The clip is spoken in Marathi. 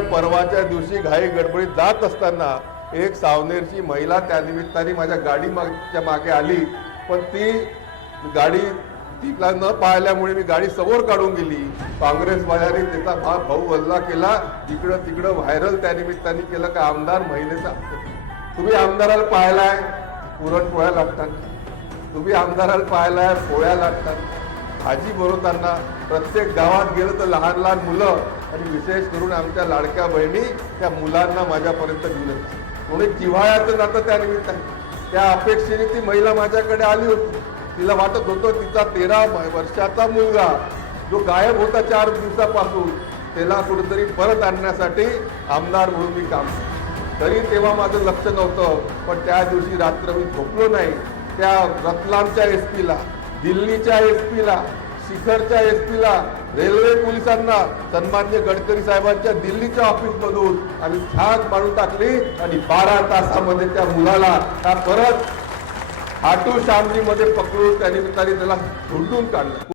परवाच्या दिवशी घाई गडबडीत जात असताना एक सावनेरची महिला त्या निमित्ताने माझ्या गाडी मागच्या मागे आली. पण ती गाडी तिला न पाहिल्यामुळे मी गाडी समोर काढून गेली. काँग्रेसवाल्याने त्याचा भा भाऊ हल्ला केला. इकडं तिकडं व्हायरल त्या निमित्ताने केलं का आमदार महिलेचा. तुम्ही आमदाराला पाहिलाय पुरणपोळ्या लागतात तुम्ही आमदाराला पाहिलाय पोळ्या लागतात भाजी बनवताना प्रत्येक गावात गेलं तर लहान लहान मुलं आणि विशेष करून आमच्या लाडक्या बहिणी त्या मुलांना माझ्यापर्यंत गेलं कोणी जिव्हाळ्याचं जातं त्या निमित्ताने त्या अपेक्षेने ती महिला माझ्याकडे आली होती. तिला वाटत होतं तिचा तेरा वर्षाचा मुलगा जो गायब होता चार दिवसापासून त्याला कुठेतरी परत आणण्यासाठी आमदार म्हणून मी काम तरी तेव्हा माझं लक्ष नव्हतं पण त्या दिवशी रात्र मी झोपलो नाही. त्या रतलामच्या एस पीला दिल्लीच्या एस पीला शिखरच्या एस पीला रेल्वे पोलिसांना सन्मान्य गडकरी साहेबांच्या दिल्लीच्या ऑफिसमधून आम्ही छान मारून टाकली आणि बारा तासामध्ये त्या मुलाला त्या परत हाटू शामलीमध्ये पकडून त्या निमित्ताने त्याला झुंडून काढलं.